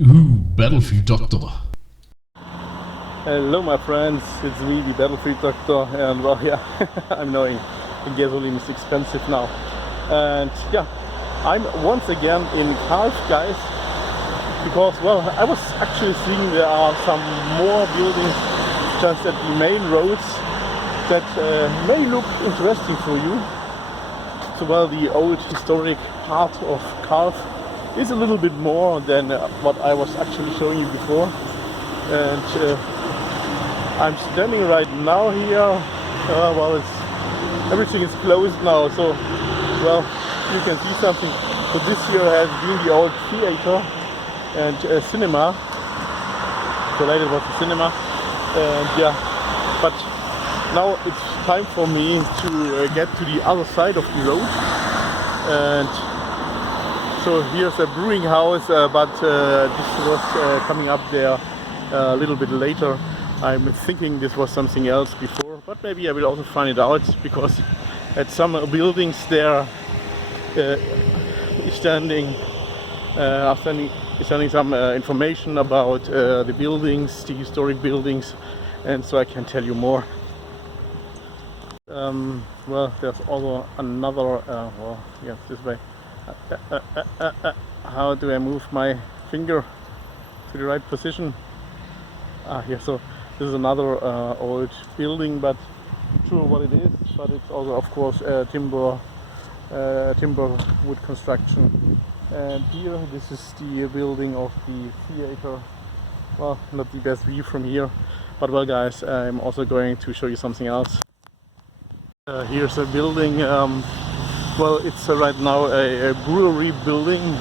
BattlefieldDoktor. Hello my friends, it's me, the BattlefieldDoktor, and well, yeah, I'm knowing gasoline is expensive now. And yeah, I'm once again in Calw, guys, because, well, I was actually seeing there are some more buildings just at the main roads that may look interesting for you. So, well, the old historic part of Calw is a little bit more than what I was actually showing you before. And I'm standing right now here. Well, everything is closed now, so, well, you can see something. So this here has been the old theater and cinema. So later it was a cinema, and yeah, but now it's time for me to get to the other side of the road. And so here's a brewing house, but this was coming up there a little bit later. I'm thinking this was something else before, but maybe I will also find it out, because at some buildings there is standing some information about the buildings, the historic buildings, and so I can tell you more. Well, there's also another, well, yes, this way. How do I move my finger to the right position? Here, so this is another old building, but not sure what it is, but it's also, of course, timber wood construction. And here, this is the building of the theater. Well, not the best view from here, but well, guys, I'm also going to show you something else. Here's a building. Well, it's right now a brewery building,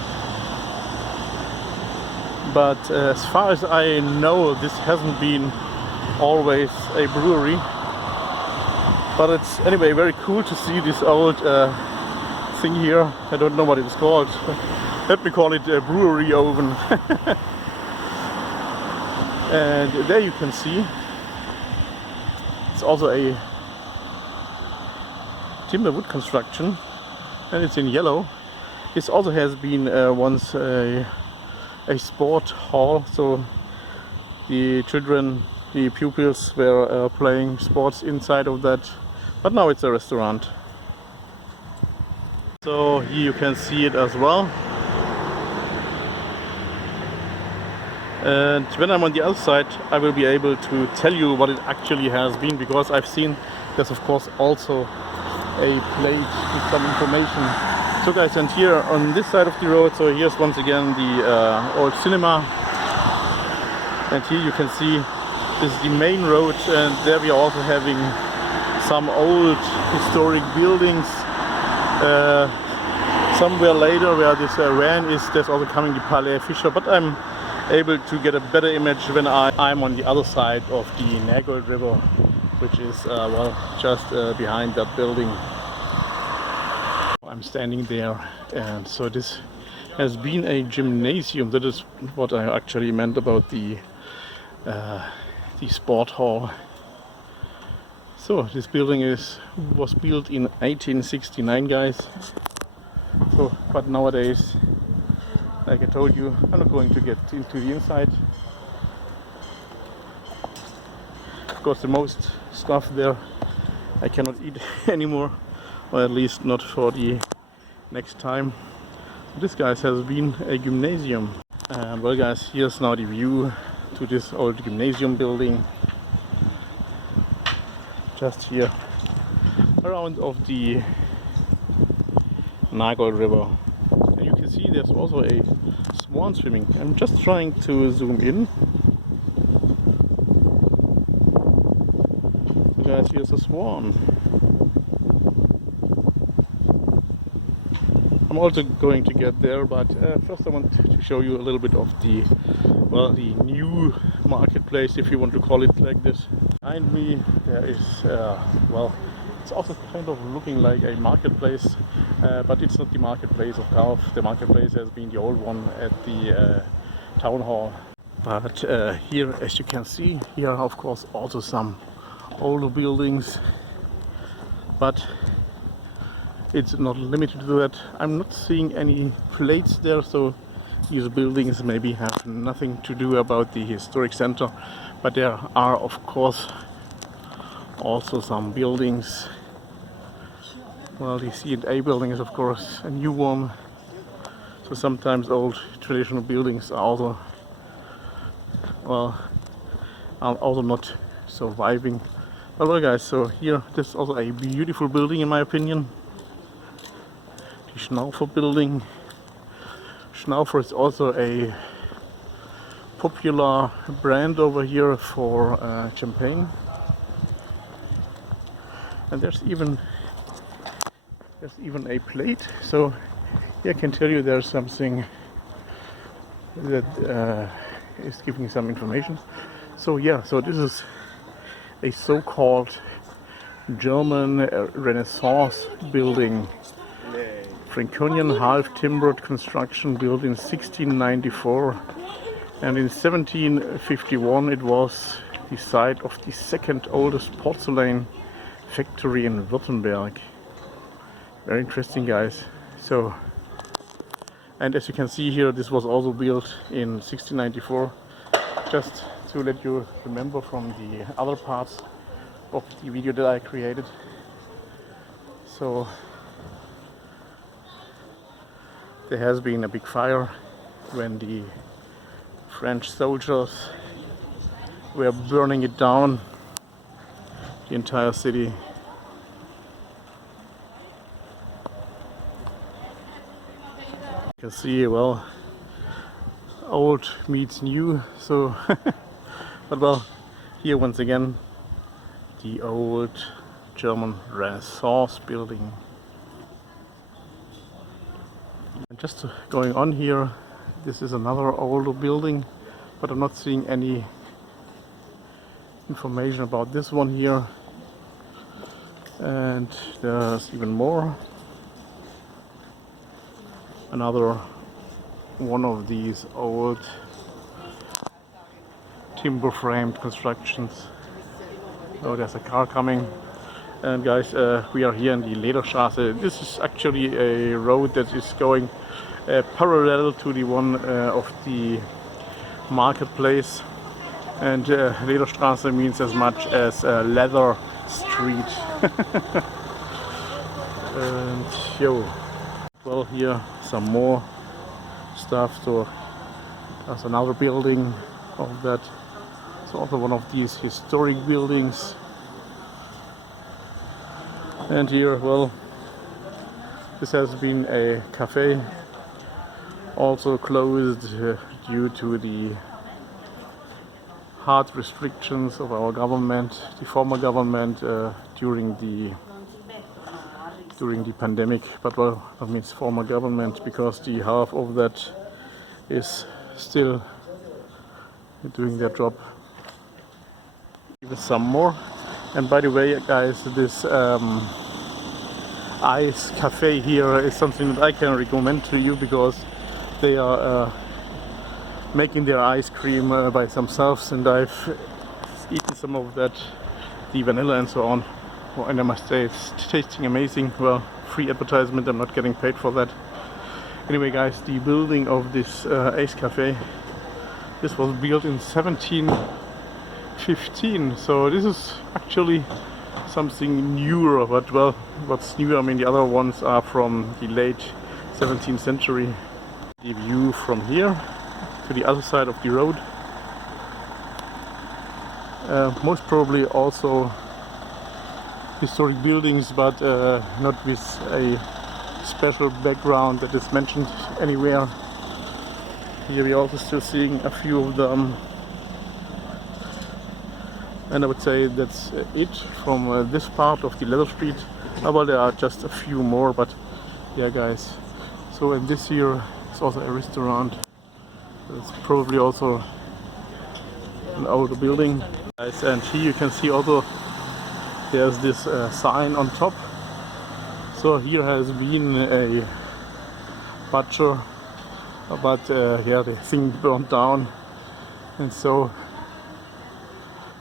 but as far as I know, this hasn't been always a brewery. But it's anyway very cool to see this old thing here. I don't know what it's called. Let me call it a brewery oven. And there you can see it's also a timber wood construction, and it's in yellow. This also has been once a sport hall, so the children, the pupils were playing sports inside of that, but now it's a restaurant. So here you can see it as well. And when I'm on the other side, I will be able to tell you what it actually has been, because I've seen there's of course also a plate with some information. So guys, and here on this side of the road, so here's once again the old cinema, and here you can see this is the main road, and there we are also having some old historic buildings. Somewhere later where this van is, there's also coming the Palais Vischer, but I'm able to get a better image when I'm on the other side of the Nagold River, which is well, just behind that building. I'm standing there, and so this has been a gymnasium. That is what I actually meant about the sport hall. So this building was built in 1869, guys. So, but nowadays, like I told you, I'm not going to get into the inside. Of course, the most stuff there I cannot eat anymore, or at least not for the next time. This, guys, has been a gymnasium. Well, guys, here's now the view to this old gymnasium building. Just here, around of the Nagold River. And you can see there's also a swan swimming. I'm just trying to zoom in. So guys, here's a swan. I'm also going to get there, but first I want to show you a little bit of the, well, the new marketplace, if you want to call it like this. Behind me there is, well, it's also kind of looking like a marketplace, but it's not the marketplace of Calw. The marketplace has been the old one at the town hall. But here, as you can see, here are of course also some older buildings, but it's not limited to that. I'm not seeing any plates there, so these buildings maybe have nothing to do about the historic center, but there are of course also some buildings. Well, the C&A building is of course a new one, so sometimes old traditional buildings are also, well, are also not surviving. But well guys, so here this is also a beautiful building in my opinion, the Schnaufer building. Schnaufer is also a popular brand over here for champagne, and there's even a plate, so yeah, I can tell you there's something that is giving some information. So yeah, so this is a so-called German Renaissance building, Franconian half-timbered construction built in 1694, and in 1751 it was the site of the second oldest porcelain factory in Württemberg. Very interesting, guys. So, and as you can see here, this was also built in 1694, just to let you remember from the other parts of the video that I created. So there has been a big fire when the French soldiers were burning it down, the entire city. You can see, well, old meets new, so but well, here once again the old German Renaissance building. And just going on here, this is another older building, but I'm not seeing any information about this one here. And there's even more. Another one of these old timber framed constructions. Oh, there's a car coming. And guys, we are here in the Lederstraße. This is actually a road that is going parallel to the one of the marketplace. And Lederstraße means as much as leather street. And yo, well, here some more stuff. So there's another building of that. It's also one of these historic buildings. And here, well, this has been a cafe, also closed due to the hard restrictions of our government, the former government, during the pandemic. But well, that means former government because the half of that is still doing their job. Even some more. And by the way, guys, this Ice Café here is something that I can recommend to you because they are making their ice cream by themselves, and I've eaten some of that, the vanilla and so on. Well, and I must say it's tasting amazing. Well, free advertisement, I'm not getting paid for that. Anyway, guys, the building of this Ice Café, this was built in 1715, so this is actually something newer, but well, what's new, I mean, the other ones are from the late 17th century. The view from here to the other side of the road, most probably also historic buildings, but not with a special background that is mentioned anywhere. Here we're also still seeing a few of them, and I would say that's it from this part of the Leather Street. Well, there are just a few more, but yeah, guys. So, and this here is also a restaurant. It's probably also an older building, guys. And here you can see also there's this sign on top. So here has been a butcher, but yeah, the thing burned down, and so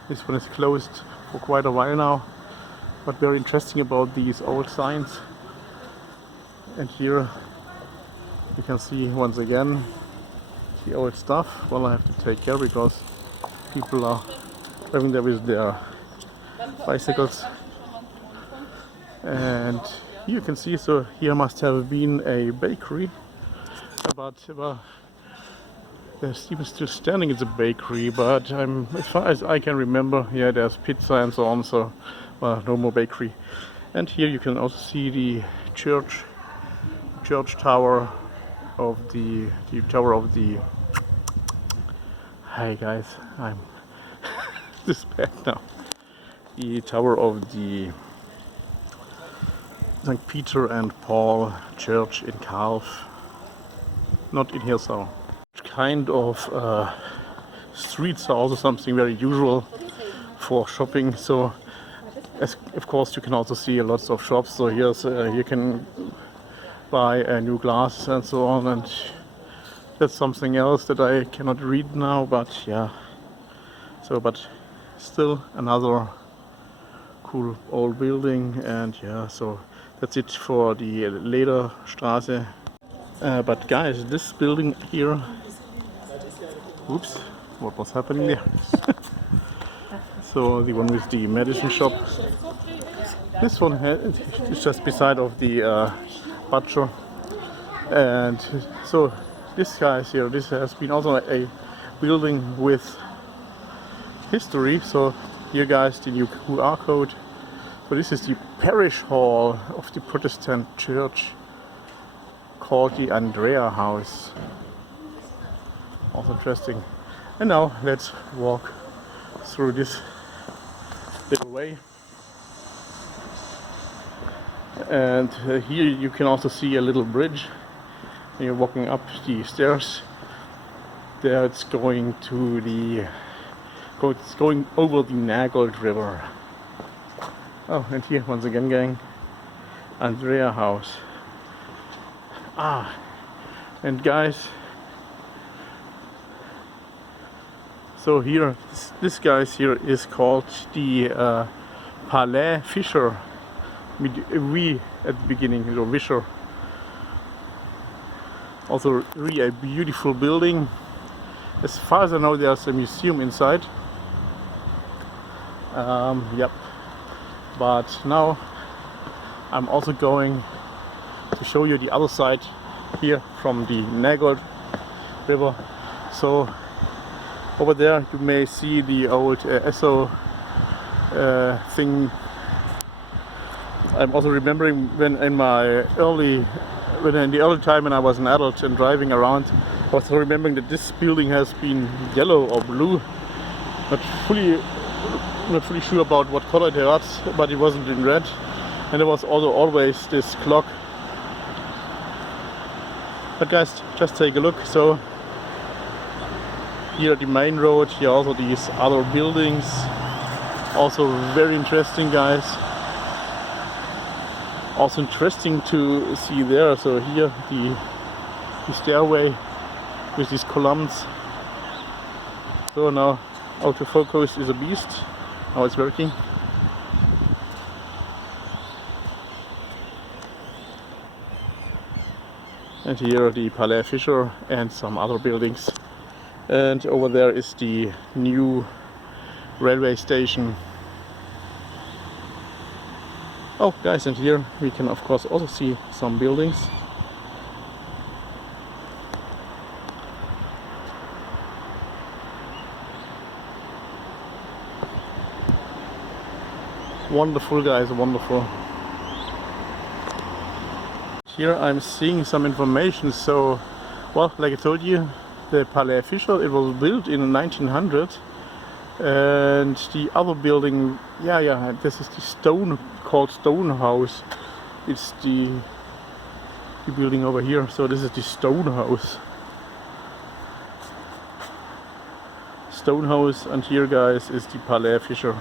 this one is closed for quite a while now. But very interesting about these old signs. And here you can see once again the old stuff. Well, I have to take care because people are driving there with their bicycles. And you can see, so here must have been a bakery, but there's even still standing. It's a bakery, but as far as I can remember, yeah, there's pizza and so on, so well, no more bakery. And here you can also see the church tower of the tower of the. Hi guys, I'm this bad now. The tower of the St. Peter and Paul Church in Calw, not in Hirsau. Kind of streets are also something very usual for shopping. So, of course, you can also see lots of shops. So here's you can buy new glasses and so on, and that's something else that I cannot read now. But yeah, so but still another cool old building, and yeah, so that's it for the Lederstraße. But guys, this building here, oops, what was happening there? So the one with the medicine shop, this one is just beside of the butcher. And so this guys here, this has been also a building with history. So here guys, the new QR code. So this is the parish hall of the Protestant church called the Andreä House. Also interesting. And now let's walk through this little way. And here you can also see a little bridge. When you're walking up the stairs, there it's going to the it's going over the Nagold River. Oh, and here once again, gang, Andreä House. And guys, so here, this guys here is called the Palais Vischer. We at the beginning, so Vischer. Also really a beautiful building. As far as I know, there's a museum inside. Yep. But now I'm also going to show you the other side here from the Nagold River. So over there you may see the old Esso thing. I'm also remembering when in the early time when I was an adult and driving around, I was remembering that this building has been yellow or blue. Not fully sure about what color it was, but it wasn't in red. And there was also always this clock. But guys, just take a look. So here at the main road, here also these other buildings, also very interesting, guys. Also interesting to see there. So here the stairway with these columns. So now autofocus is a beast. Now it's working. And here the Palais Vischer and some other buildings. And over there is the new railway station. Oh guys, and here we can of course also see some buildings. Wonderful, guys, wonderful. Here I'm seeing some information. So, well, like I told you, the Palais Vischer, it was built in 1900, and the other building, yeah, this is the stone called Stone House. It's the building over here. So this is the Stone House. Stone House, and here, guys, is the Palais Vischer.